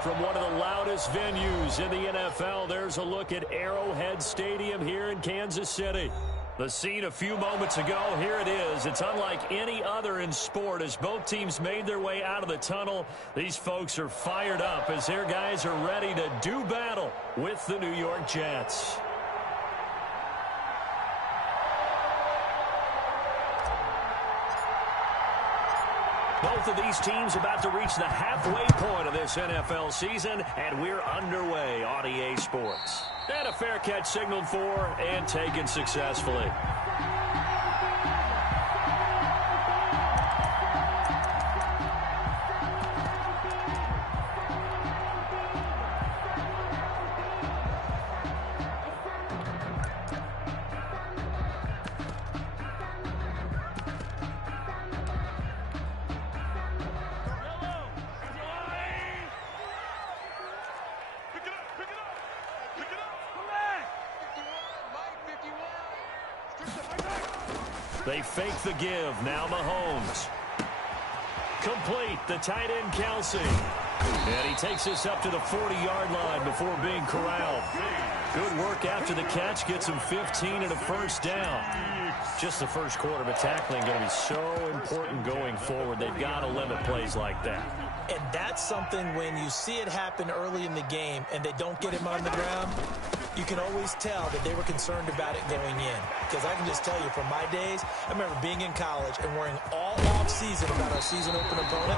From one of the loudest venues in the NFL, there's a look at Arrowhead Stadium here in Kansas City. The scene a few moments ago, here it is. It's unlike any other in sport as both teams made their way out of the tunnel. These folks are fired up as their guys are ready to do battle with the New York Jets. Both of these teams about to reach the halfway point of this NFL season, and we're underway on EA Sports. And a fair catch signaled for and taken successfully. They fake the give. Now Mahomes. Complete. The tight end, Kelsey. And he takes this up to the 40-yard line before being corralled. Good work after the catch. Gets him 15 and a first down. Just the first quarter, but tackling going to be so important going forward. They've got to limit plays like that. And that's something when you see it happen early in the game and they don't get him on the ground, you can always tell that they were concerned about it going in. Because I can just tell you from my days, I remember being in college and worrying all off-season about our season-open opponent,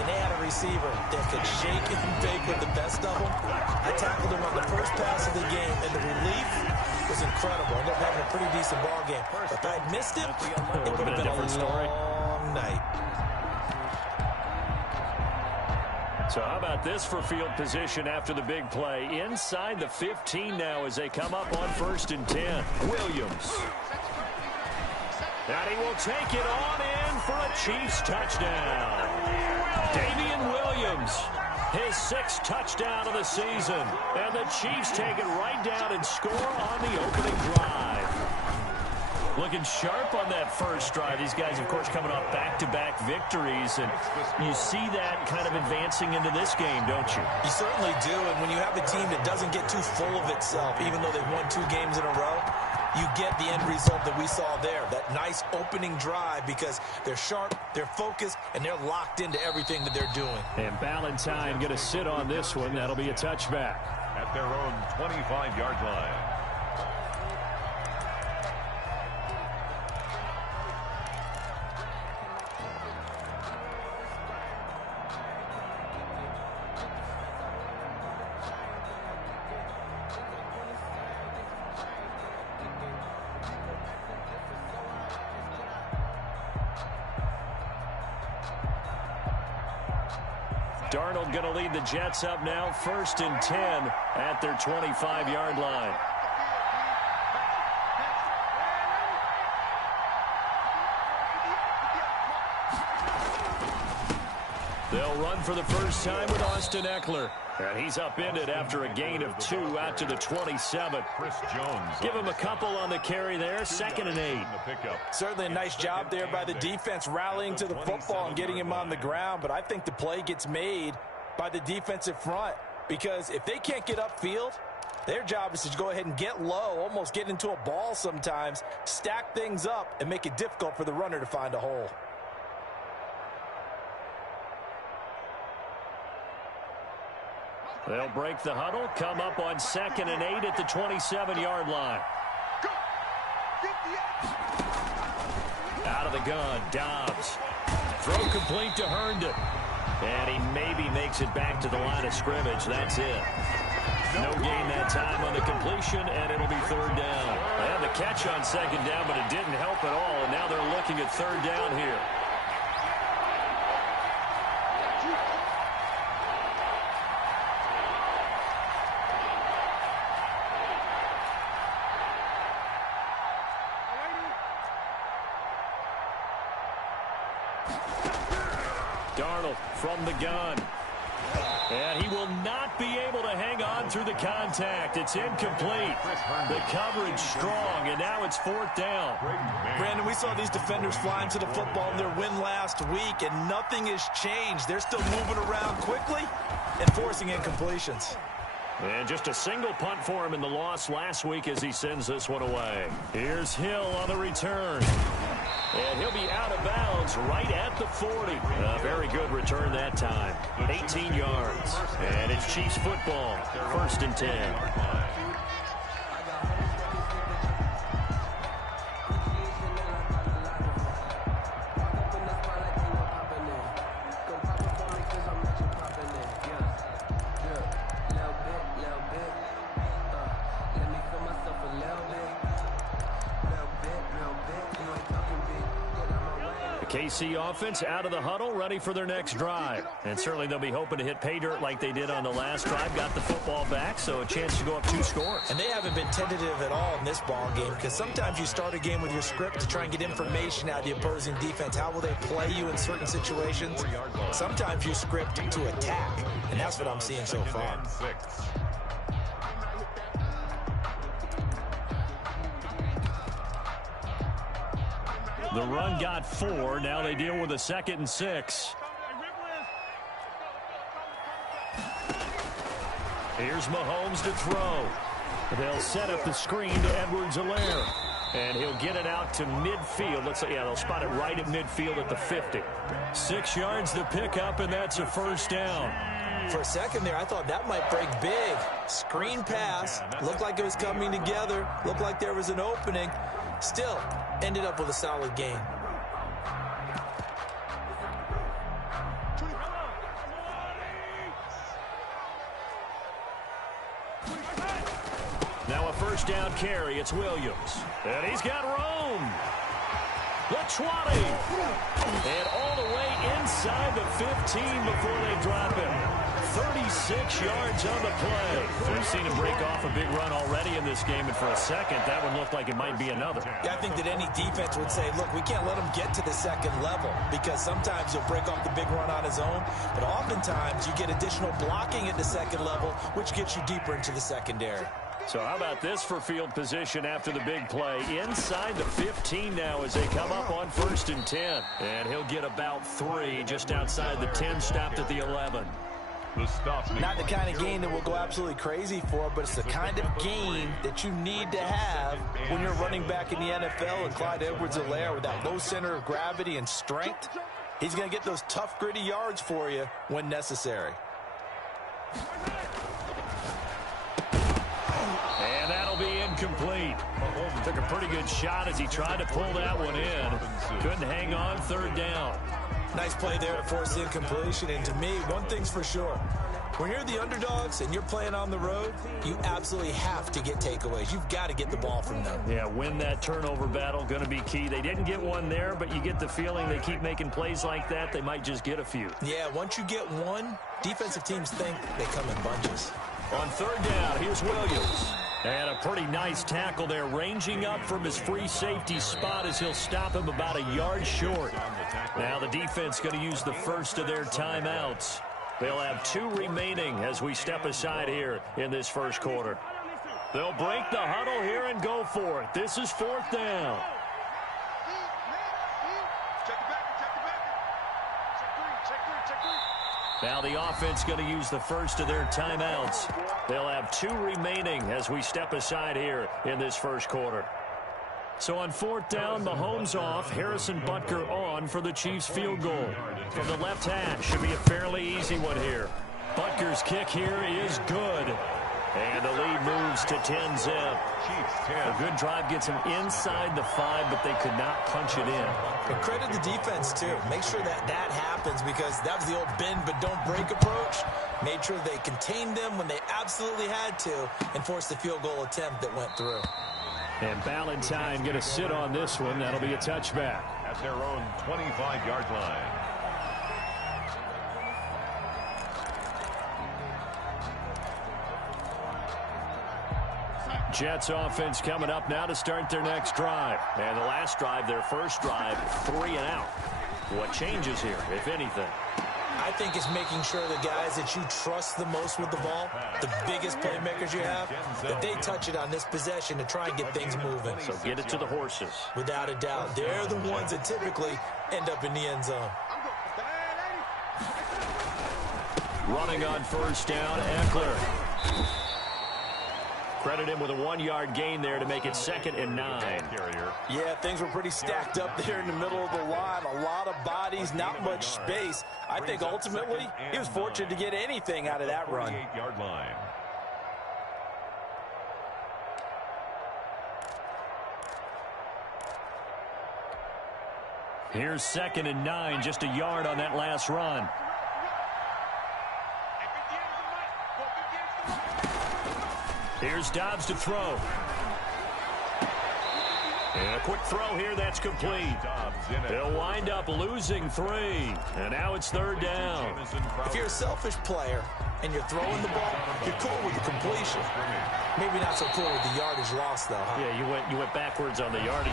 and they had a receiver that could shake and bake with the best of them. I tackled him on the first pass of the game, and the relief was incredible. I ended up having a pretty decent ball game. But if I had missed it, it would have been a long night. So how about this for field position after the big play? Inside the 15 now as they come up on 1st and 10. Williams. And he will take it on in for a Chiefs touchdown. Damian Williams, his 6th touchdown of the season. And the Chiefs take it right down and score on the opening drive. Looking sharp on that first drive. These guys, of course, coming off back-to-back victories. And you see that kind of advancing into this game, don't you? You certainly do. And when you have a team that doesn't get too full of itself, even though they've won 2 games in a row, you get the end result that we saw there. That nice opening drive because they're sharp, they're focused, and they're locked into everything that they're doing. And Ballantyne going to sit on this one. That'll be a touchback. At their own 25-yard line. Darnold going to lead the Jets up now, 1st and 10 at their 25-yard line. They'll run for the first time with Austin Eckler. And he's upended after a gain of 2 out to the 27. Chris Jones. Give him a couple on the carry there, 2nd and 8. Certainly a nice job there by the defense rallying to the football and getting him on the ground. But I think the play gets made by the defensive front. Because if they can't get upfield, their job is to go ahead and get low, almost get into a ball sometimes, stack things up, and make it difficult for the runner to find a hole. They'll break the huddle, come up on 2nd and 8 at the 27-yard line. Out of the gun, Dobbs. Throw complete to Herndon. And he maybe makes it back to the line of scrimmage. That's it. No gain that time on the completion, and it'll be 3rd down. They had the catch on 2nd down, but it didn't help at all, and now they're looking at 3rd down here. Darnold from the gun. And he will not be able to hang on through the contact. It's incomplete. The coverage strong, and now it's 4th down. Brandon, we saw these defenders flying to the football in their win last week, and nothing has changed. They're still moving around quickly and forcing incompletions. And just a single punt for him in the loss last week as he sends this one away. Here's Hill on the return. And he'll be out of bounds right at the 40. A very good return that time. 18 yards. And it's Chiefs football. 1st and 10. KC offense out of the huddle, ready for their next drive. And certainly they'll be hoping to hit pay dirt like they did on the last drive. Got the football back, so a chance to go up 2 scores. And they haven't been tentative at all in this ball game, because sometimes you start a game with your script to try and get information out of the opposing defense. How will they play you in certain situations? Sometimes you script to attack, and that's what I'm seeing so far. The run got 4. Now they deal with a 2nd and 6. Here's Mahomes to throw. They'll set up the screen to Edwards-Helaire. And he'll get it out to midfield. They'll spot it right at midfield at the 50. 6 yards to pick up, and that's a 1st down. For a second there, I thought that might break big. Screen pass. Looked like it was coming together. Looked like there was an opening. Still, ended up with a solid gain. Now a 1st down carry. It's Williams. And he's got room. The 20. And all the way inside the 15 before they drop him. 36 yards on the play. We've seen him break off a big run already in this game, and for a second, that one looked like it might be another. Yeah, I think that any defense would say, look, we can't let him get to the 2nd level, because sometimes he'll break off the big run on his own, but oftentimes you get additional blocking at the 2nd level, which gets you deeper into the secondary. So how about this for field position after the big play? Inside the 15 now as they come up on 1st and 10. And he'll get about 3 just outside the 10, stopped at the 11. Not the kind of game that we'll go absolutely crazy for, but it's the kind of game that you need to have when you're running back in the NFL. And Clyde Edwards-Helaire, with that low center of gravity and strength, he's going to get those tough, gritty yards for you when necessary. And that'll be incomplete. Took a pretty good shot as he tried to pull that one in. Couldn't hang on, 3rd down. Nice play there to force the incompletion. And to me, one thing's for sure. When you're the underdogs and you're playing on the road, you absolutely have to get takeaways. You've got to get the ball from them. Yeah, win that turnover battle, going to be key. They didn't get one there, but you get the feeling they keep making plays like that, they might just get a few. Yeah, once you get one, defensive teams think they come in bunches. On 3rd down, here's Williams. And a pretty nice tackle there, ranging up from his free safety spot as he'll stop him about a yard short. Now the defense going to use the 1st of their timeouts. They'll have 2 remaining as we step aside here in this 1st quarter. They'll break the huddle here and go for it. This is 4th down. Now the offense going to use the 1st of their timeouts. They'll have 2 remaining as we step aside here in this 1st quarter. So on 4th down, Mahomes off, Harrison Butker on for the Chiefs field goal. From the left hash, should be a fairly easy one here. Butker's kick here is good. And the lead moves to 10-zip. A good drive gets them inside the 5, but they could not punch it in. And credit the defense, too. Make sure that happens, because that was the old bend but don't break approach. Made sure they contained them when they absolutely had to and forced the field goal attempt that went through. And Ballantyne going to sit on this one. That'll be a touchback. At their own 25-yard line. Jets offense coming up now to start their next drive. And the last drive, their first drive, 3 and out. What changes here, if anything? I think it's making sure the guys that you trust the most with the ball, the biggest playmakers you have, that they touch it on this possession to try and get things moving. So get it to the horses. Without a doubt. They're the ones that typically end up in the end zone. Running on first down, Eckler. Credit him with a 1-yard gain there to make it 2nd and 9. Yeah, things were pretty stacked up there in the middle of the line. A lot of bodies, not much space. I think ultimately he was fortunate to get anything out of that run. 48-yard line. Here's 2nd and 9, just a yard on that last run. Here's Dobbs to throw. And a quick throw here that's complete. They'll wind up losing 3. And now it's 3rd down. If you're a selfish player and you're throwing the ball, you're cool with the completion. Maybe not so cool with the yardage loss, though, huh? Yeah, you went backwards on the yardage.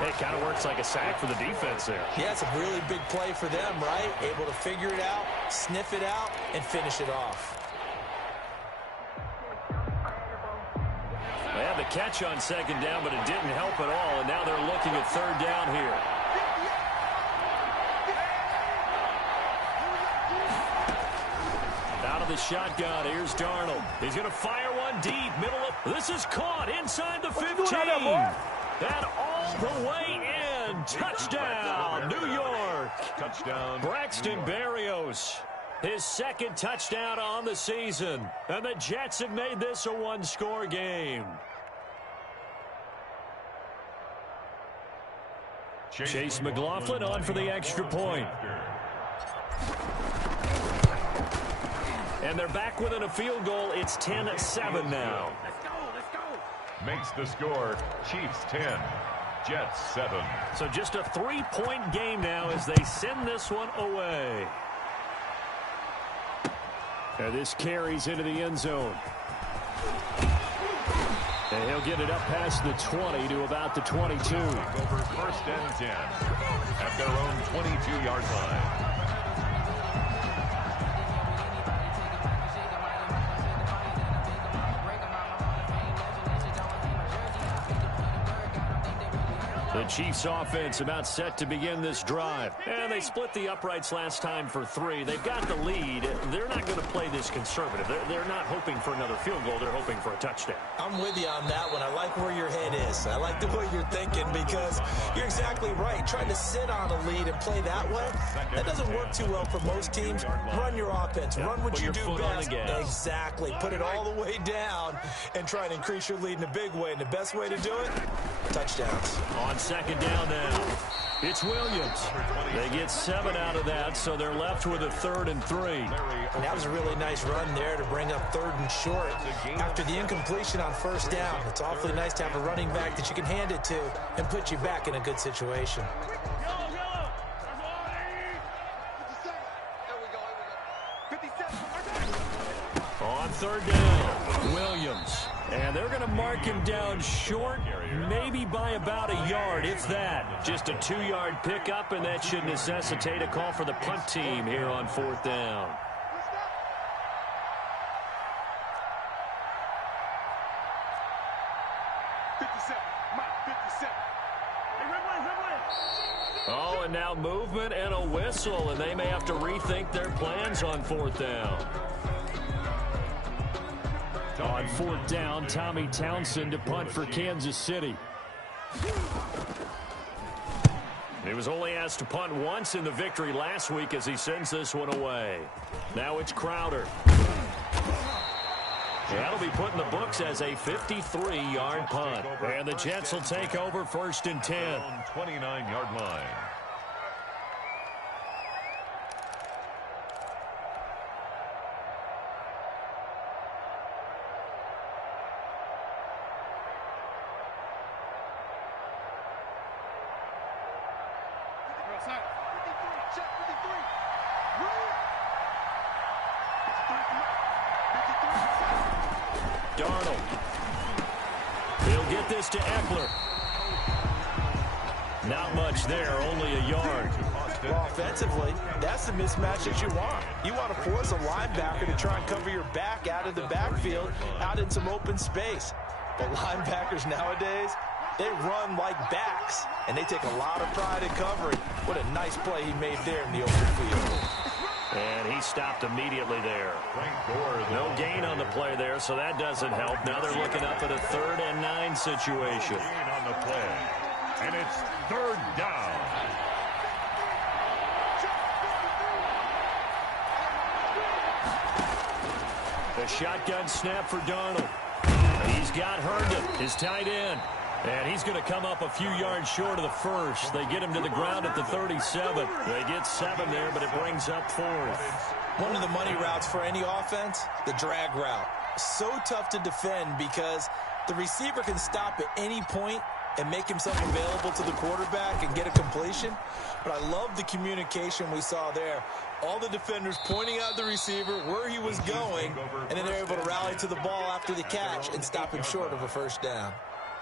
It kind of works like a sack for the defense there. Yeah, it's a really big play for them, right? Able to figure it out, sniff it out, and finish it off. They had the catch on 2nd down, but it didn't help at all, and now they're looking at 3rd down here. Out of the shotgun, here's Darnold. He's going to fire one deep, middle of... This is caught inside the 15. And all the way in. Touchdown, New York. Touchdown. Braxton Berrios. His 2nd touchdown on the season. And the Jets have made this a 1-score game. Chase McLaughlin on for the extra point. And they're back within a field goal. It's 10-7 now. Let's go. Makes the score Chiefs 10, Jets 7. So just a 3-point game now as they send this one away. And this carries into the end zone. And he'll get it up past the 20 to about the 22. Over 1st and 10 at their own 22-yard line. The Chiefs offense about set to begin this drive. And they split the uprights last time for 3. They've got the lead. They're not going to play this conservative. They're not hoping for another field goal. They're hoping for a touchdown. I'm with you on that one. I like where your head is. I like the way you're thinking because you're exactly right. Trying to sit on a lead and play that way, that doesn't work too well for most teams. Run your offense. Run what you do best. Exactly. Put it all the way down and try and increase your lead in a big way. And the best way to do it, touchdowns. On 2nd down now, it's Williams. They get 7 out of that, so they're left with a 3rd and 3. And that was a really nice run there to bring up 3rd and short. After the incompletion on 1st down, it's awfully nice to have a running back that you can hand it to and put you back in a good situation. On 3rd down, Williams. And they're going to mark him down short, maybe by about a yard, if that. Just a 2-yard pickup, and that should necessitate a call for the punt team here on 4th down. Oh, and now movement and a whistle, and they may have to rethink their plans on 4th down. On 4th down, Tommy Townsend to punt for Kansas City. He was only asked to punt once in the victory last week as he sends this one away. Now it's Crowder. That'll be put in the books as a 53-yard punt. And the Jets will take over 1st and 10. 29-yard line. Darnold. He'll get this to Eckler. Not much there, only a yard. Houston. Offensively, that's the mismatch that you want. You want to force a linebacker to try and cover your back out of the backfield, out in some open space. But linebackers nowadays, they run like backs, and they take a lot of pride in covering. What a nice play he made there in the open field. And he stopped immediately there. No gain on the play there, so that doesn't help. Now they're looking up at a 3rd and 9 situation. Gain on the play. And it's 3rd down. The shotgun snap for Darnold. He's got Herndon, his tight end. And he's going to come up a few yards short of the first. They get him to the ground at the 37. They get 7 there, but it brings up 4th. One of the money routes for any offense, the drag route. So tough to defend because the receiver can stop at any point and make himself available to the quarterback and get a completion. But I love the communication we saw there. All the defenders pointing out the receiver, where he was going, and then they're able to rally to the ball after the catch and stop him short of a first down.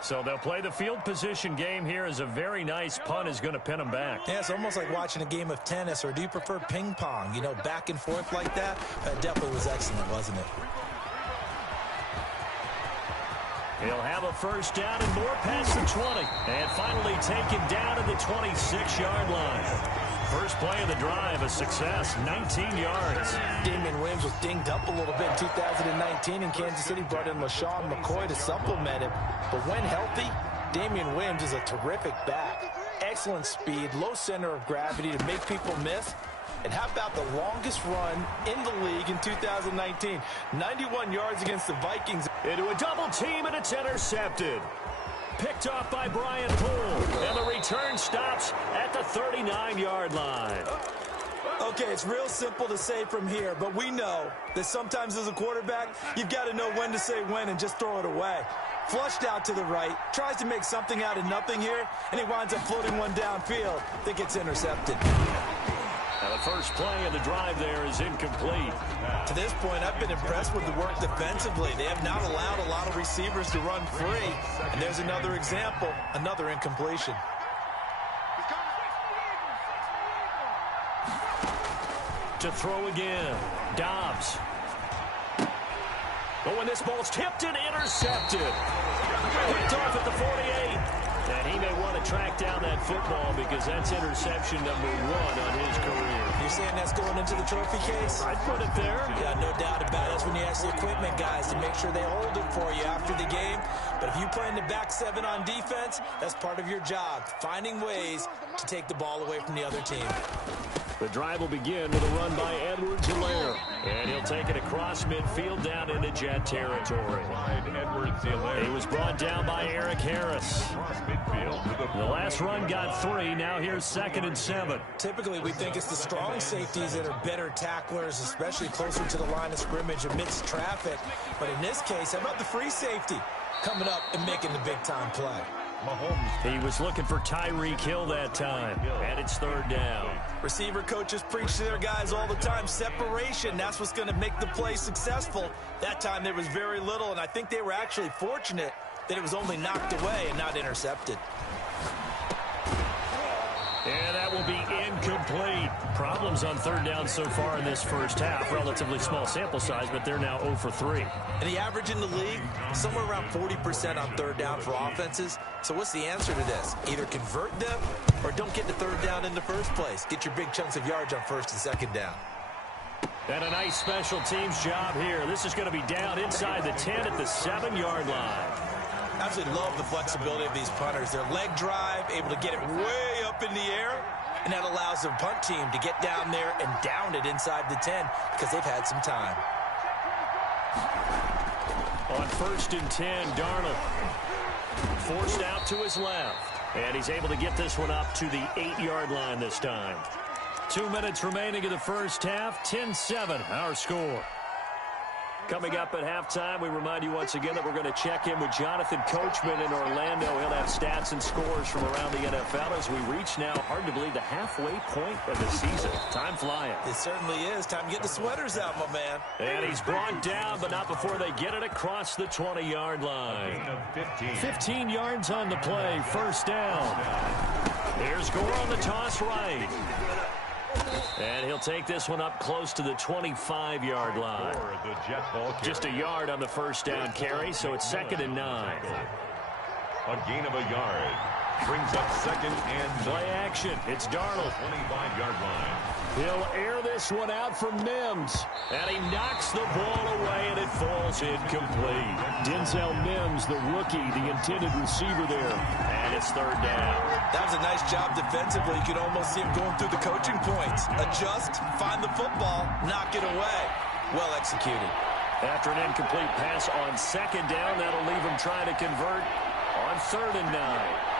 So they'll play the field position game here as a very nice punt is going to pin them back. Yeah, it's almost like watching a game of tennis, or do you prefer ping pong? You know, back and forth like that? That definitely was excellent, wasn't it? He'll have a first down and more past the 20. And finally taken down at the 26-yard line. First play of the drive, a success, 19 yards. Damian Williams was dinged up a little bit in 2019, and Kansas City brought in LaShawn McCoy to supplement him. But when healthy, Damian Williams is a terrific back. Excellent speed, low center of gravity to make people miss. And how about the longest run in the league in 2019? 91 yards against the Vikings. Into a double team, and it's intercepted. Picked off by Brian Poole. And the return stops at the 39-yard line. Okay, it's real simple to say from here, but we know that sometimes as a quarterback, you've got to know when to say when and just throw it away. Flushed out to the right, tries to make something out of nothing here, and he winds up floating one downfield that gets intercepted. Now the first play of the drive there is incomplete. To this point, I've been impressed with the work defensively. They have not allowed a lot of receivers to run free. And there's another example, another incompletion. To throw again, Dobbs. But when this ball's tipped and intercepted. Picked off at the 48. And he may want to track down that football because that's interception number 1 on his career. You're saying that's going into the trophy case? I'd put it there. Yeah, no doubt about it. That's when you ask the equipment guys to make sure they hold it for you after the game. But if you play in the back 7 on defense, that's part of your job, finding ways to take the ball away from the other team. The drive will begin with a run by Edwards-Helaire. And he'll take it across midfield down into Jet territory. He was brought down by Eric Harris. The last run got 3. Now here's 2nd and 7. Typically, we think it's the strong safeties that are better tacklers, especially closer to the line of scrimmage amidst traffic. But in this case, how about the free safety coming up and making the big-time play? He was looking for Tyreek Hill that time, and it's 3rd down. Receiver coaches preach to their guys all the time. Separation, that's what's going to make the play successful. That time there was very little, and I think they were actually fortunate that it was only knocked away and not intercepted. And that will be incomplete. Problems on 3rd down so far in this first half. Relatively small sample size, but they're now 0 for 3. And the average in the league, somewhere around 40% on 3rd down for offenses. So what's the answer to this? Either convert them or don't get the 3rd down in the first place. Get your big chunks of yards on 1st and 2nd down. And a nice special teams job here. This is going to be down inside the 10 at the 7-yard line. Absolutely love the flexibility of these punters. Their leg drive, able to get it way up in the air, and that allows the punt team to get down there and down it inside the 10 because they've had some time. On 1st and 10, Darnold forced out to his left, and he's able to get this one up to the 8-yard line this time. 2 minutes remaining in the first half, 10-7 our score. Coming up at halftime, we remind you once again that we're going to check in with Jonathan Coachman in Orlando. He'll have stats and scores from around the NFL as we reach now, hard to believe, the halfway point of the season. Time flying. It certainly is. Time to get the sweaters out, my man. And he's brought down, but not before they get it across the 20-yard line. 15 yards on the play, 1st down. Here's score on the toss right. And he'll take this one up close to the 25-yard line. Just a yard on the first down carry, so it's 2nd and 9. A gain of a yard. Brings up 2nd and 9. Play action. It's Darnold. 25-yard line. He'll air this one out for Mims. And he knocks the ball away, and it falls incomplete. Denzel Mims, the rookie, the intended receiver there. And it's 3rd down. That was a nice job defensively. You could almost see him going through the coaching points. Adjust, find the football, knock it away. Well executed. After an incomplete pass on 2nd down, that'll leave him trying to convert on 3rd and 9.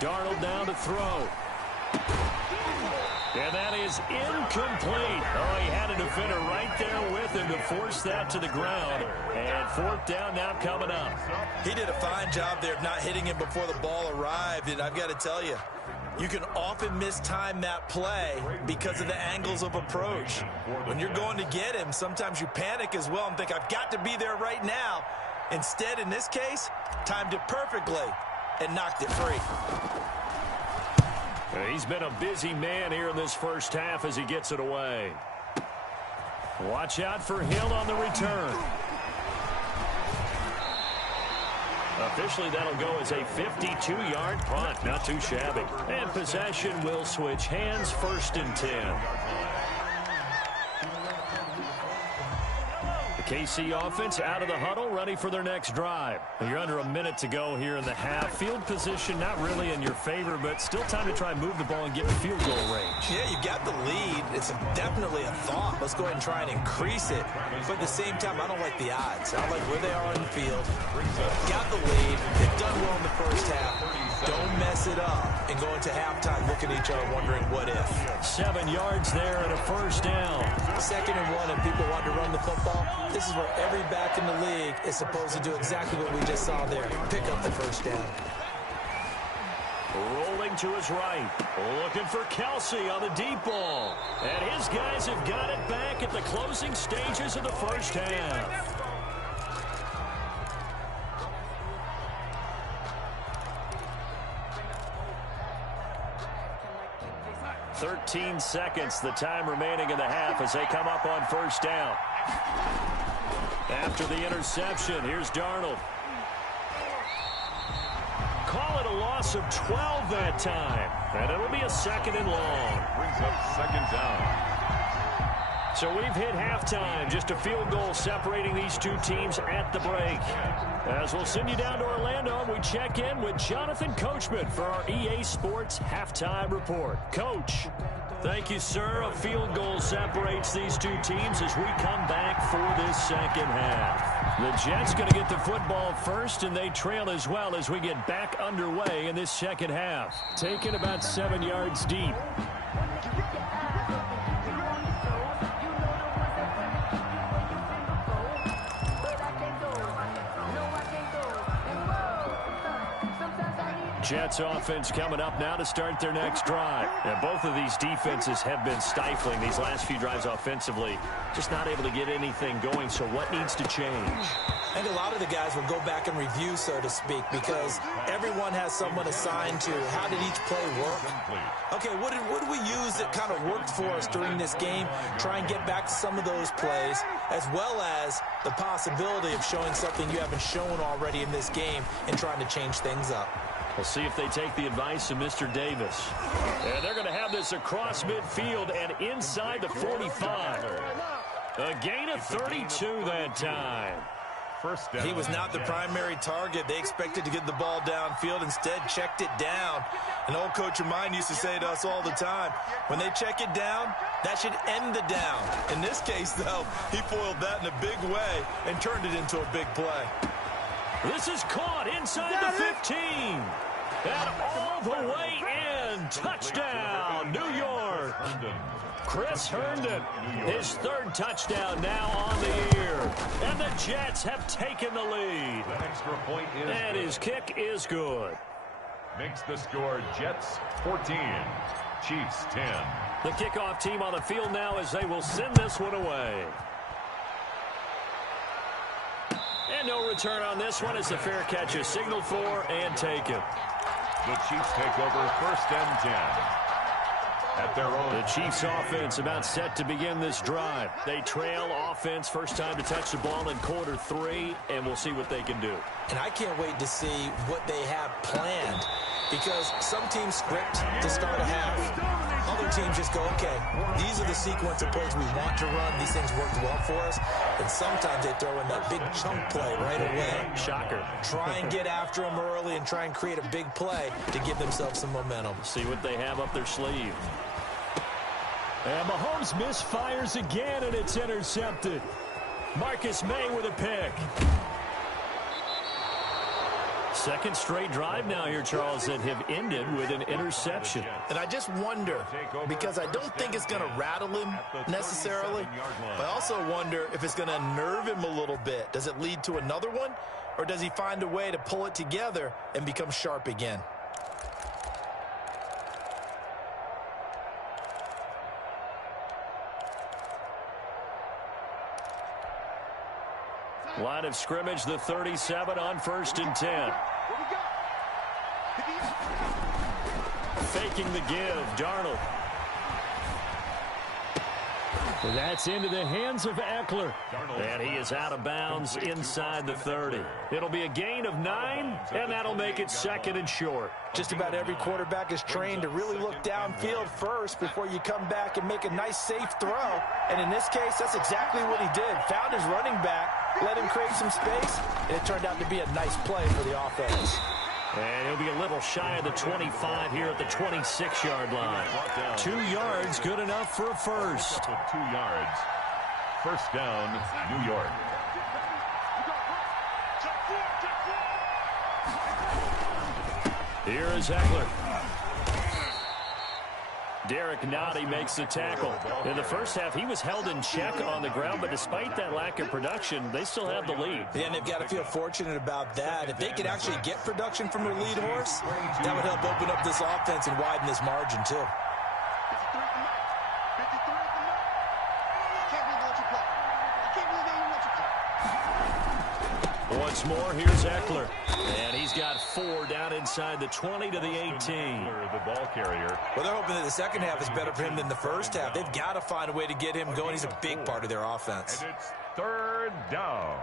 Darnold down to throw. And that is incomplete. Oh, he had a defender right there with him to force that to the ground. And 4th down now coming up. He did a fine job there of not hitting him before the ball arrived. And I've got to tell you, you can often mistime that play because of the angles of approach. When you're going to get him, sometimes you panic as well and think, I've got to be there right now. Instead, in this case, timed it perfectly and knocked it free. He's been a busy man here in this first half as he gets it away. Watch out for Hill on the return. Officially, that'll go as a 52-yard punt. Not too shabby. And possession will switch hands, 1st and 10. The KC offense out of the huddle, ready for their next drive. You're under a minute to go here in the half. Field position not really in your favor, but still time to try and move the ball and get in field goal range. Yeah, you got the lead. It's definitely a thought. Let's go ahead and try and increase it. But at the same time, I don't like the odds. I like where they are on the field. Got the lead. They've done well in the first half. Don't mess it up and go into halftime looking at each other wondering what if. 7 yards there and a 1st down. 2nd and 1 and people want to run the football. This is where every back in the league is supposed to do exactly what we just saw there. Pick up the 1st down. Rolling to his right. Looking for Kelsey on the deep ball. And his guys have got it back at the closing stages of the first half. 13 seconds, the time remaining in the half as they come up on 1st down. After the interception, here's Darnold. Call it a loss of 12 that time. And it'll be a 2nd and long. Brings up 2nd down. So we've hit halftime. Just a field goal separating these two teams at the break. As we'll send you down to Orlando, we check in with Jonathan Coachman for our EA Sports Halftime Report. Coach. Thank you, sir. A field goal separates these two teams as we come back for this 2nd half. The Jets going to get the football first, and they trail as well as we get back underway in this 2nd half. Taken about 7 yards deep. Jets offense coming up now to start their next drive. And both of these defenses have been stifling these last few drives offensively. Just not able to get anything going, so what needs to change? I think a lot of the guys will go back and review, so to speak, because everyone has someone assigned to how did each play work. Okay, what did we use that kind of worked for us during this game? Try and get back to some of those plays, as well as the possibility of showing something you haven't shown already in this game and trying to change things up. We'll see if they take the advice of Mr. Davis. And they're going to have this across midfield and inside the 45. A gain of 32 that time. First down. He was not the primary target. They expected to get the ball downfield. Instead, checked it down. An old coach of mine used to say to us all the time, when they check it down, that should end the down. In this case, though, he foiled that in a big way and turned it into a big play. This is caught inside the 15. And all the way in. Touchdown, New York. Chris Herndon, his 3rd touchdown now on the year. And the Jets have taken the lead. The extra point is and his kick is good. Makes the score Jets 14, Chiefs 10. The kickoff team on the field now as they will send this one away. And no return on this one as the fair catch is signaled for and taken. The Chiefs take over 1st and 10. At their own. The Chiefs offense about set to begin this drive. They trail offense, first time to touch the ball in quarter 3, and we'll see what they can do. And I can't wait to see what they have planned, because some teams script to start a half. Other teams just go, okay, these are the sequence of plays we want to run. These things worked well for us. And sometimes they throw in that big chunk play right away. Shocker. Try and get after them early and try and create a big play to give themselves some momentum. See what they have up their sleeve. And Mahomes misfires again, and it's intercepted. Marcus May with a pick. Second straight drive now here, Charles, that have ended with an interception. And I just wonder, because I don't think it's going to rattle him necessarily, but I also wonder if it's going to unnerve him a little bit. Does it lead to another one, or does he find a way to pull it together and become sharp again? Line of scrimmage, the 37 on 1st and 10. Faking the give, Darnold. Well, that's into the hands of Eckler. And he is out of bounds inside the 30. It'll be a gain of 9, and that'll make it 2nd and short. Just about every quarterback is trained to really look downfield first before you come back and make a nice, safe throw. And in this case, that's exactly what he did. Found his running back, let him create some space, and it turned out to be a nice play for the offense. And he'll be a little shy of the 25 here at the 26-yard line. 2 yards, good enough for a first. 2 yards. 1st down, New York. Here is Eckler. Derek Nottie makes the tackle. In the first half, he was held in check on the ground, but despite that lack of production, they still have the lead. Yeah, and they've got to feel fortunate about that. If they could actually get production from their lead horse, that would help open up this offense and widen this margin, too. Once more, here's Eckler. And he's got 4 down inside the 20 to the 18. The ball carrier. Well, they're hoping that the second half is better for him than the first half. They've got to find a way to get him going. He's a big part of their offense. And it's 3rd down.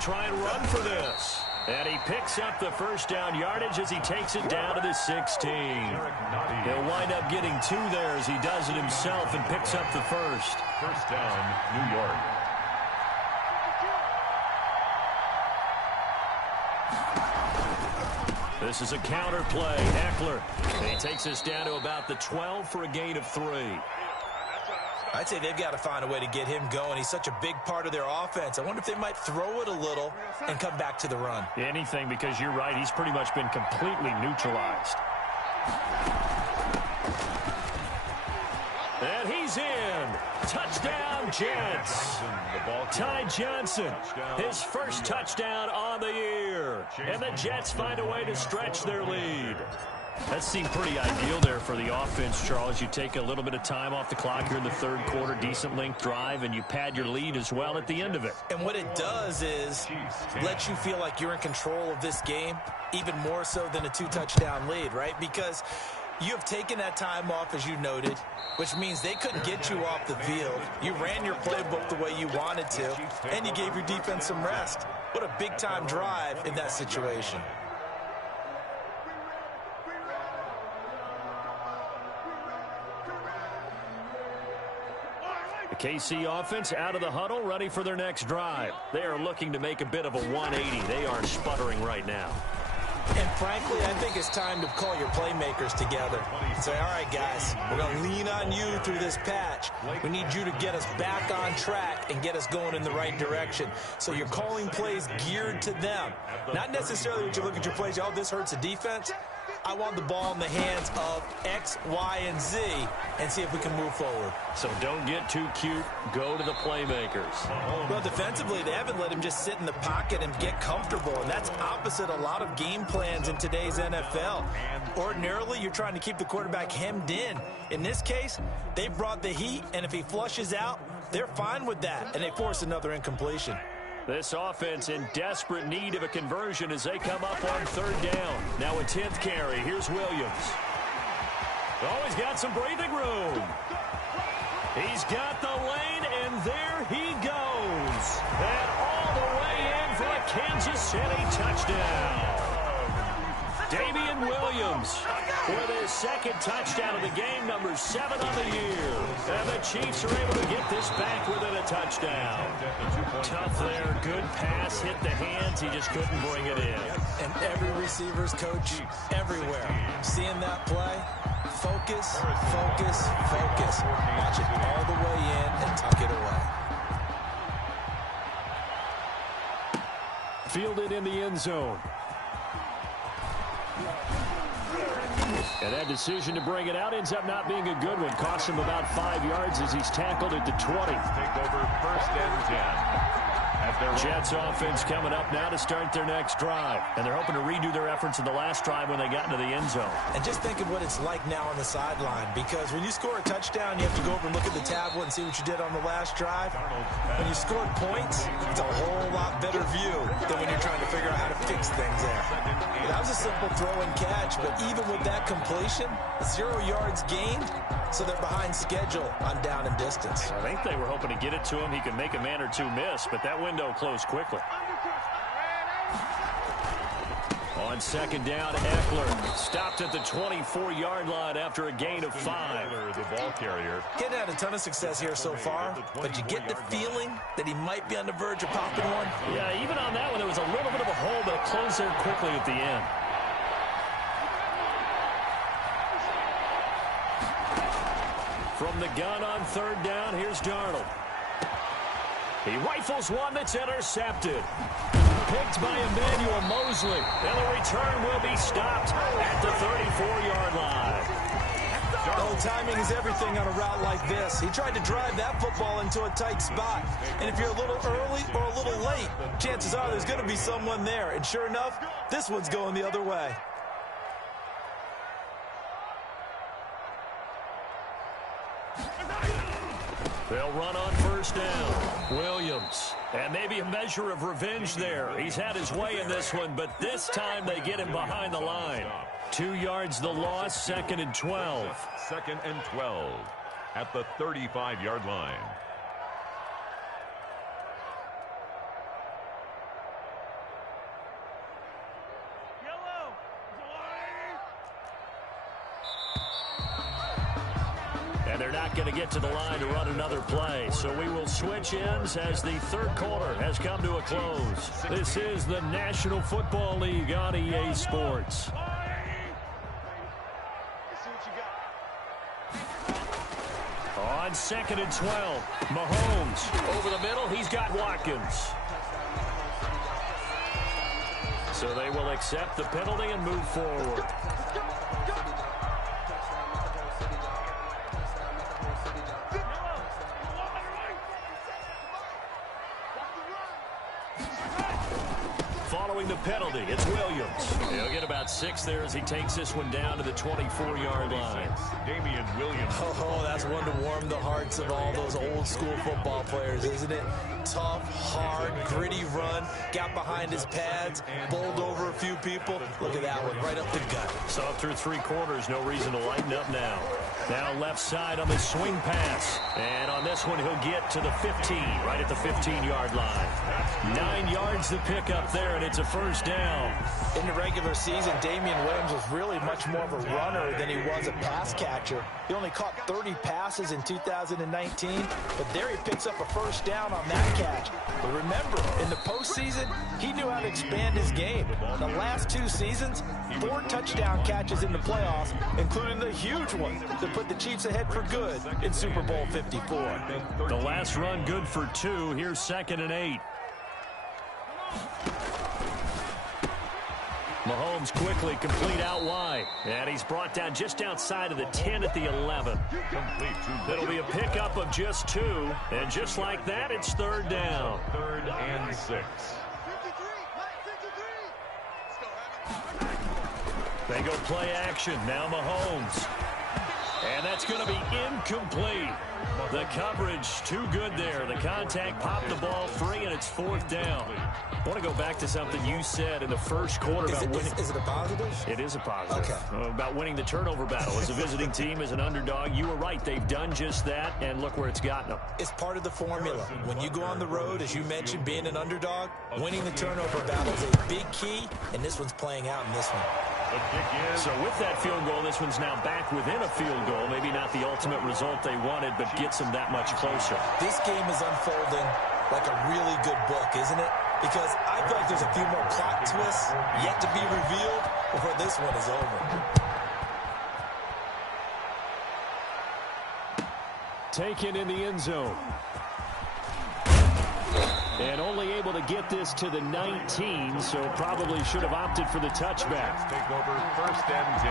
Try and run for this. And he picks up the first down yardage as he takes it down to the 16. He'll wind up getting 2 there as he does it himself and picks up the first. 1st down, New York. This is a counter play. Eckler. And he takes us down to about the 12 for a gain of 3. I'd say they've got to find a way to get him going. He's such a big part of their offense. I wonder if they might throw it a little and come back to the run. Anything, because you're right. He's pretty much been completely neutralized. And he's in. Touchdown, Jets. Ty Johnson, his first touchdown on the year. And the Jets find a way to stretch their lead. That seemed pretty ideal there for the offense, Charles. You take a little bit of time off the clock here in the 3rd quarter, decent length drive, and you pad your lead as well at the end of it. And what it does is let you feel like you're in control of this game, even more so than a 2-touchdown lead, right? Because you have taken that time off, as you noted, which means they couldn't get you off the field. You ran your playbook the way you wanted to, and you gave your defense some rest. What a big-time drive in that situation. The KC offense out of the huddle, ready for their next drive. They are looking to make a bit of a 180. They are sputtering right now. And frankly, I think it's time to call your playmakers together and say, all right, guys, we're going to lean on you through this patch. We need you to get us back on track and get us going in the right direction. So you're calling plays geared to them. Not necessarily when you look at your plays, oh, this hurts the defense. I want the ball in the hands of X, Y, and Z and see if we can move forward. So don't get too cute. Go to the playmakers. Well, defensively, they haven't let him just sit in the pocket and get comfortable, and that's opposite a lot of game plans in today's NFL. Ordinarily, you're trying to keep the quarterback hemmed in. In this case, they brought the heat, and if he flushes out, they're fine with that, and they force another incompletion. This offense in desperate need of a conversion as they come up on third down. Now a 10th carry. Here's Williams. Oh, he's got some breathing room. He's got the lane, and there he goes. And all the way in for a Kansas City touchdown. Damian Williams with his second touchdown of the game, number 7 on the year. And the Chiefs are able to get this back within a touchdown. Tough there, good pass, hit the hands, he just couldn't bring it in. And every receiver's coach everywhere. Seeing that play, focus, focus, focus. Watch it all the way in and tuck it away. Fielded in the end zone. And that decision to bring it out ends up not being a good one. Costs him about 5 yards as he's tackled at the 20. Take over first and 10. Jets offense coming up now to start their next drive. And they're hoping to redo their efforts in the last drive when they got into the end zone. And just think of what it's like now on the sideline, because when you score a touchdown, you have to go over and look at the tablet and see what you did on the last drive. When you scored points, it's a whole lot better view than when you're trying to figure out how to fix things there. That was a simple throw and catch, but even with that completion, 0 yards gained, so they're behind schedule on down and distance. I think they were hoping to get it to him. He could make a man or two miss, but that window closed quickly. On second down, Eckler stopped at the 24-yard line after a gain of 5. The ball carrier. Getting had a ton of success here so far, but you get the feeling that he might be on the verge of popping one. Yeah, even on that one, there was a little bit of a hole, but it closed there quickly at the end. From the gun on third down, here's Darnold. He rifles one that's intercepted. Picked by Emmanuel Mosley. And the return will be stopped at the 34-yard line. Oh, timing is everything on a route like this. He tried to drive that football into a tight spot. And if you're a little early or a little late, chances are there's going to be someone there. And sure enough, this one's going the other way. They'll run on first down. Williams. And maybe a measure of revenge there. He's had his way in this one, but this time they get him behind the line. 2 yards the loss, 2nd and 12. 2nd and 12 at the 35-yard line. And they're not going to get to the line to run another play. So we will switch ends as the third quarter has come to a close. This is the National Football League on EA Sports. On 2nd and 12, Mahomes over the middle. He's got Watkins. So they will accept the penalty and move forward. Following the penalty, it's Williams. He'll get about 6 there as he takes this one down to the 24-yard line. Damian Williams. Oh, that's one to warm the hearts of all those old school football players, isn't it? Tough, hard, gritty run, got behind his pads, bowled over a few people. Look at that one, right up the gut. So through 3 quarters, no reason to lighten up now. Now left side on the swing pass. And on this one, he'll get to the 15, right at the 15-yard line. 9 yards to pick up there, and it's a first down. In the regular season, Damian Williams was really much more of a runner than he was a pass catcher. He only caught 30 passes in 2019, but there he picks up a first down on that catch. But remember, in the postseason, he knew how to expand his game. The last 2 seasons, 4 touchdown catches in the playoffs, including the huge one that put the Chiefs ahead for good in Super Bowl 54. The last run good for 2. Here's 2nd and 8. Mahomes quickly complete out wide. And he's brought down just outside of the 10 at the 11. It'll be a pickup of just 2. And just like that, it's third down. 3rd and 6. They go play action. Now Mahomes. And that's going to be incomplete. The coverage too good there. The contact popped the ball free, and it's 4th down. I want to go back to something you said in the first quarter about winning. Is it a positive? It is a positive. Okay. About winning the turnover battle. As a visiting team, as an underdog, you were right. They've done just that, and look where it's gotten them. It's part of the formula. When you go on the road, as you mentioned, being an underdog, winning the turnover battle is a big key, and this one's playing out in this one. So with that field goal, this one's now back within a field goal. Maybe not the ultimate result they wanted, but gets them that much closer. This game is unfolding like a really good book, isn't it? Because I feel like there's a few more plot twists yet to be revealed before this one is over. Taken in the end zone. And only able to get this to the 19, so probably should have opted for the touchback. Take over 1st and 10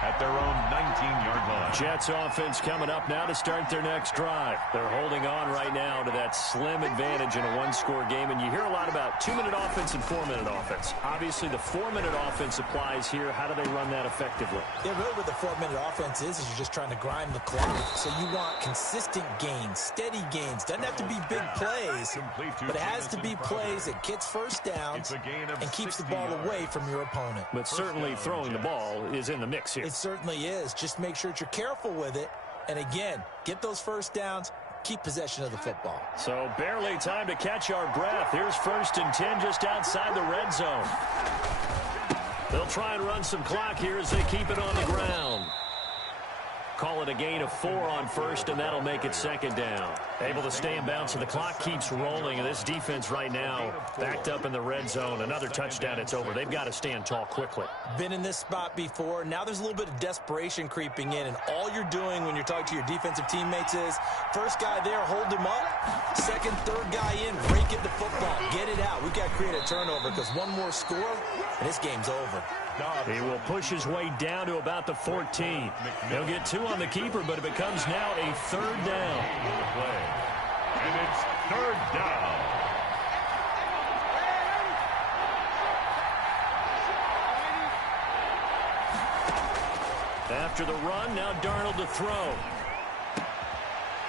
at their own 19-yard line. Jets offense coming up now to start their next drive. They're holding on right now to that slim advantage in a one-score game, and you hear a lot about 2-minute offense and 4-minute offense. Obviously, the 4-minute offense applies here. How do they run that effectively? Yeah, really what the 4-minute offense is you're just trying to grind the clock. So you want consistent gains, steady gains. Doesn't have to be big plays, but it has to be plays that gets first downs and keeps the ball away from your opponent. But certainly throwing the ball is in the mix here. It certainly is. Just make sure that you're careful with it. And again, get those first downs, keep possession of the football. So barely time to catch our breath. Here's 1st and 10 just outside the red zone. They'll try and run some clock here as they keep it on the ground. Call it a gain of 4 on 1st, and that'll make it 2nd down. Able to stay in bounds, so the clock keeps rolling. And this defense right now backed up in the red zone. Another touchdown, it's over. They've got to stand tall quickly. Been in this spot before. Now there's a little bit of desperation creeping in, and all you're doing when you're talking to your defensive teammates is first guy there, hold him up. 2nd, 3rd guy in, rake it the football. Get it out. We've got to create a turnover because one more score, and this game's over. He will push his way down to about the 14. He'll get 2 on the keeper, but it becomes now a 3rd down. And it's 3rd down. After the run, now Darnold to throw.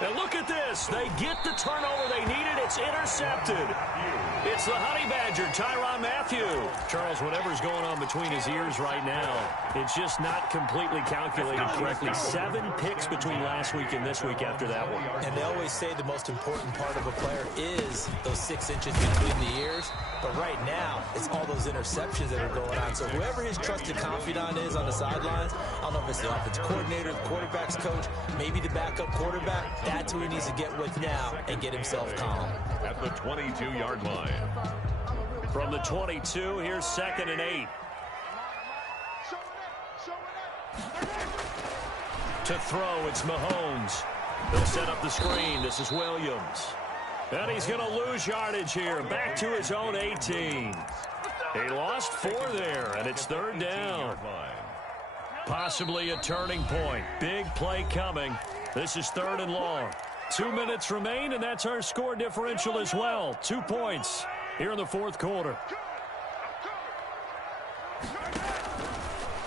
And look at this. They get the turnover they needed. It's intercepted. It's the Honey Badger, Tyrann Mathieu. Charles, whatever's going on between his ears right now, it's just not completely calculated correctly. 7 picks between last week and this week after that one. And they always say the most important part of a player is those 6 inches between the ears. But right now, it's all those interceptions that are going on. So whoever his trusted confidant is on the sidelines, I don't know if it's the offensive coordinator, the quarterback's coach, maybe the backup quarterback, that's who he needs to get with now and get himself calm. At the 22-yard line. From the 22, here's 2nd and 8. To throw, it's Mahomes. They'll set up the screen. This is Williams. And he's going to lose yardage here. Back to his own 18. He lost 4 there, and it's 3rd down. Possibly a turning point. Big play coming. This is 3rd and long. 2 minutes remain, and that's our score differential as well. 2 points here in the 4th quarter.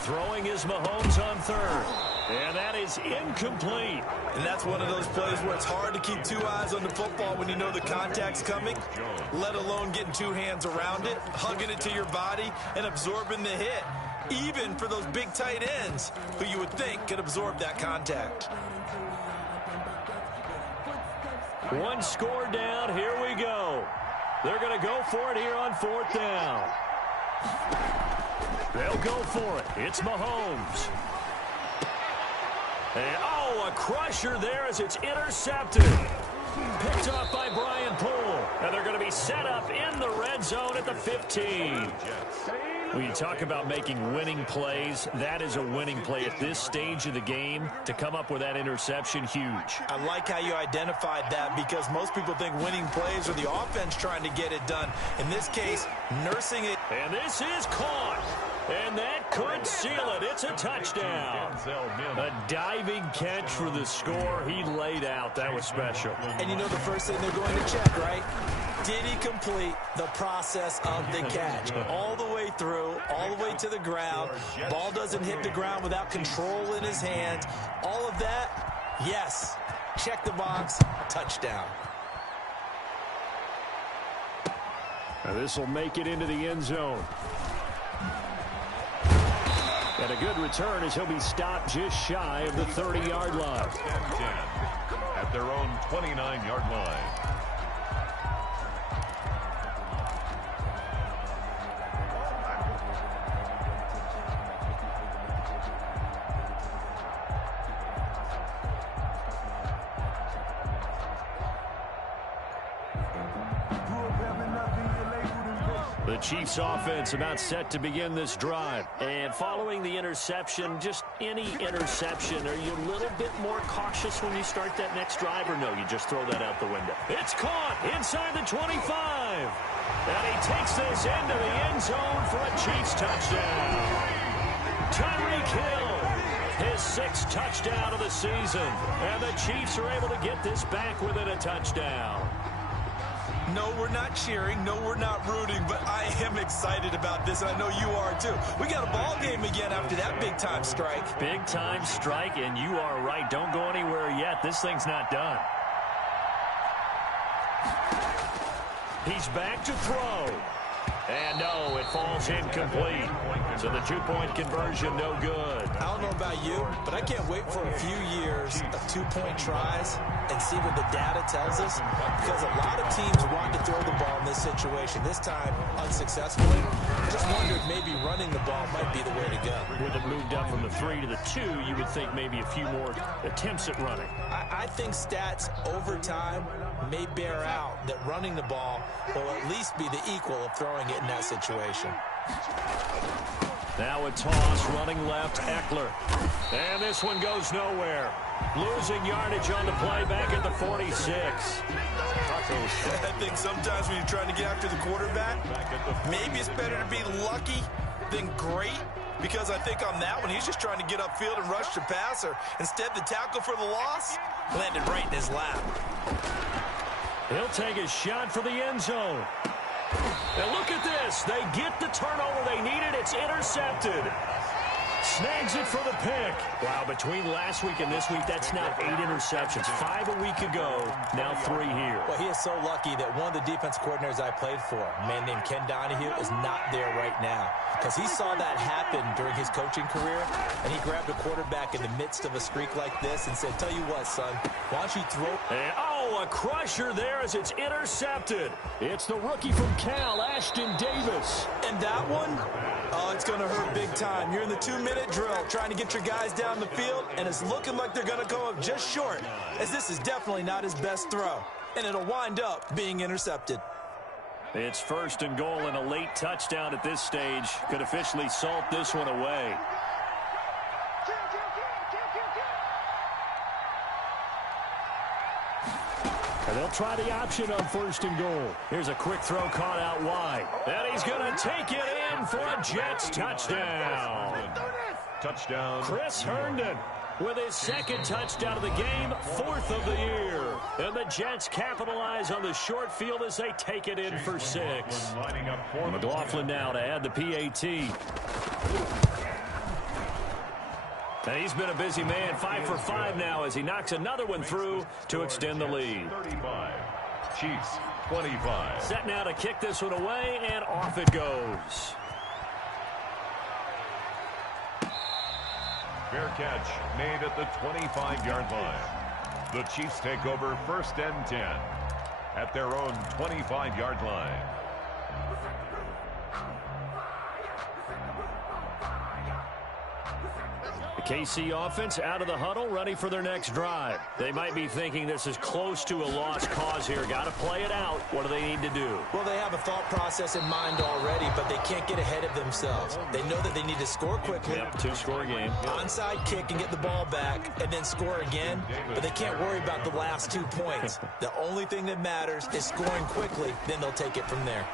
Throwing is Mahomes on 3rd. And that is incomplete. And that's one of those plays where it's hard to keep 2 eyes on the football when you know the contact's coming, let alone getting 2 hands around it, hugging it to your body, and absorbing the hit. Even for those big tight ends who you would think could absorb that contact. 1 score down. Here we go. They're going to go for it here on 4th down. They'll go for it. It's Mahomes. And, a crusher there as it's intercepted. Picked off by Brian Poole. And they're going to be set up in the red zone at the 15. When you talk about making winning plays, that is a winning play at this stage of the game. To come up with that interception, huge. I like how you identified that because most people think winning plays are the offense trying to get it done. In this case, nursing it. And this is caught. And that could seal it. It's a touchdown. A diving catch for the score. He laid out. That was special. And you know the first thing they're going to check, right? Did he complete the process of the catch? All the way through, all the way to the ground. Ball doesn't hit the ground without control in his hands. All of that, yes. Check the box, touchdown. Now this will make it into the end zone. And a good return as he'll be stopped just shy of the 30-yard line. 10 at their own 29-yard line. The Chiefs offense about set to begin this drive. And following the interception, just any interception, are you a little bit more cautious when you start that next drive, or no, you just throw that out the window? It's caught inside the 25. And he takes this into the end zone for a Chiefs touchdown. Tyreek Hill, his 6th touchdown of the season. And the Chiefs are able to get this back within a touchdown. No, we're not cheering. No, we're not rooting, but I am excited about this, and I know you are too. We got a ball game again after that big-time strike. Big-time strike, and you are right. Don't go anywhere yet. This thing's not done. He's back to throw. And no, it falls incomplete. So the 2-point conversion, no good. I don't know about you, but I can't wait for a few years of 2-point tries and see what the data tells us, because a lot of teams want to throw the ball in this situation. This time, unsuccessfully. I just wonder if maybe running the ball might be the way to go. With it moved up from the 3 to the 2, you would think maybe a few more attempts at running. I think stats over time may bear out that running the ball will at least be the equal of throwing it in that situation. Now a toss, running left, Eckler. And this one goes nowhere. Losing yardage on the play back at the 46. I think sometimes when you're trying to get after the quarterback, maybe it's better to be lucky than great, because I think on that one, he's just trying to get upfield and rush the passer. Instead, the tackle for the loss landed right in his lap. He'll take a shot for the end zone. And look at this. They get the turnover they needed. It's intercepted. Snags it for the pick. Wow, between last week and this week, that's now 8 interceptions. 5 a week ago, now 3 here. Well, he is so lucky that one of the defense coordinators I played for, a man named Ken Donahue, is not there right now, because he saw that happen during his coaching career, and he grabbed a quarterback in the midst of a streak like this and said, tell you what, son, why don't you throw... And, a crusher there as it's intercepted. It's the rookie from Cal, Ashton Davis. And that one, it's going to hurt big time. You're in the 2-minute drill trying to get your guys down the field, and it's looking like they're going to go up just short, as this is definitely not his best throw, and it'll wind up being intercepted. It's 1st and goal, and a late touchdown at this stage could officially salt this one away. And they'll try the option on 1st and goal. Here's a quick throw caught out wide. And he's going to take it in for a Jets touchdown. Touchdown. Chris Herndon with his 2nd touchdown of the game, 4th of the year. And the Jets capitalize on the short field as they take it in for 6. McLaughlin now to add the PAT. And he's been a busy man, 5 for 5 now as he knocks another one through to extend the lead. 35. Chiefs 25. Set now to kick this one away, and off it goes. Fair catch made at the 25-yard line. The Chiefs take over 1st and 10 at their own 25-yard line. KC offense out of the huddle, ready for their next drive. They might be thinking this is close to a lost cause here. Got to play it out. What do they need to do? Well, they have a thought process in mind already, but they can't get ahead of themselves. They know that they need to score quickly. Yep, 2-score game. Onside kick and get the ball back and then score again, but they can't worry about the last 2 points. The only thing that matters is scoring quickly, then they'll take it from there.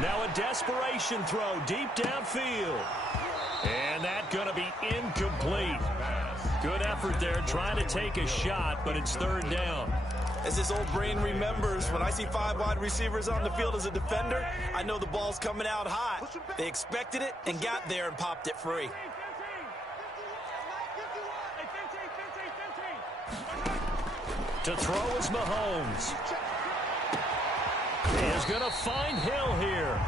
Now a desperation throw deep downfield. And that's going to be incomplete. Good effort there trying to take a shot, but it's third down. As his old brain remembers, when I see 5 wide receivers on the field as a defender, I know the ball's coming out hot. They expected it and got there and popped it free. To throw is Mahomes. He is going to find Hill here.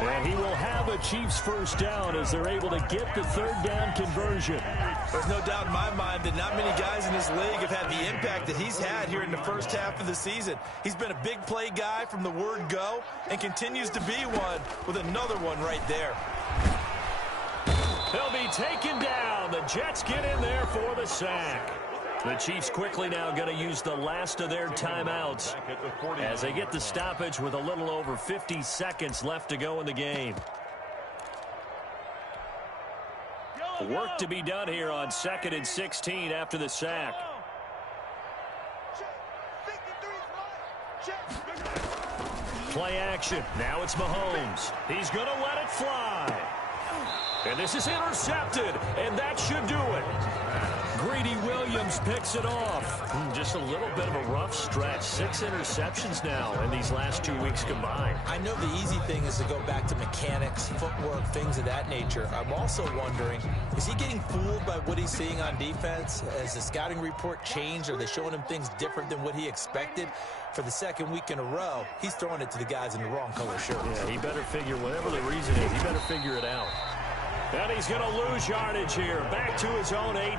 And he will have a Chiefs first down as they're able to get the third down conversion. There's no doubt in my mind that not many guys in this league have had the impact that he's had here in the first half of the season. He's been a big play guy from the word go and continues to be one with another one right there. He'll be taken down. The Jets get in there for the sack. The Chiefs quickly now going to use the last of their timeouts as they get the stoppage with a little over 50 seconds left to go in the game. Work to be done here on 2nd and 16 after the sack. Play action. Now it's Mahomes. He's going to let it fly. And this is intercepted, and that should do it. Greedy Williams picks it off. Just a little bit of a rough stretch. 6 interceptions now in these last 2 weeks combined. I know the easy thing is to go back to mechanics, footwork, things of that nature. I'm also wondering, is he getting fooled by what he's seeing on defense? Has the scouting report changed? Are they showing him things different than what he expected? For the second week in a row, he's throwing it to the guys in the wrong color shirts. Yeah, he better figure, whatever the reason is, he better figure it out. And he's going to lose yardage here. Back to his own 18.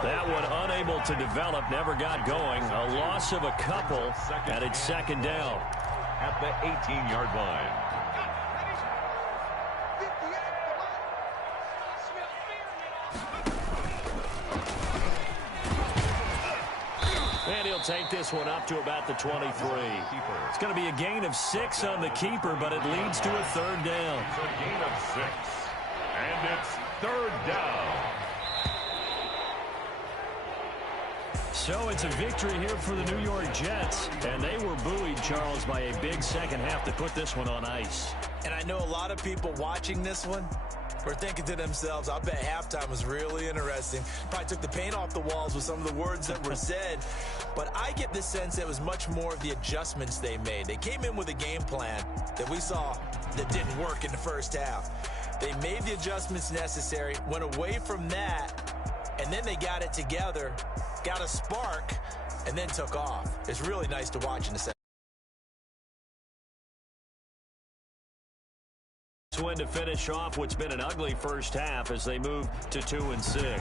That one unable to develop, never got going. A loss of a couple, and it's second down. At the 18-yard line. And he'll take this one up to about the 23. It's going to be a gain of 6 on the keeper, but it leads to a third down. It's a gain of 6. And it's third down. So it's a victory here for the New York Jets. And they were buoyed, Charles, by a big second half to put this one on ice. And I know a lot of people watching this one were thinking to themselves, I bet halftime was really interesting. Probably took the paint off the walls with some of the words that were said. But I get the sense that it was much more of the adjustments they made. They came in with a game plan that we saw that didn't work in the first half. They made the adjustments necessary, went away from that, and then they got it together, got a spark, and then took off. It's really nice to watch in the second. Win to finish off what's been an ugly first half as they move to 2-6.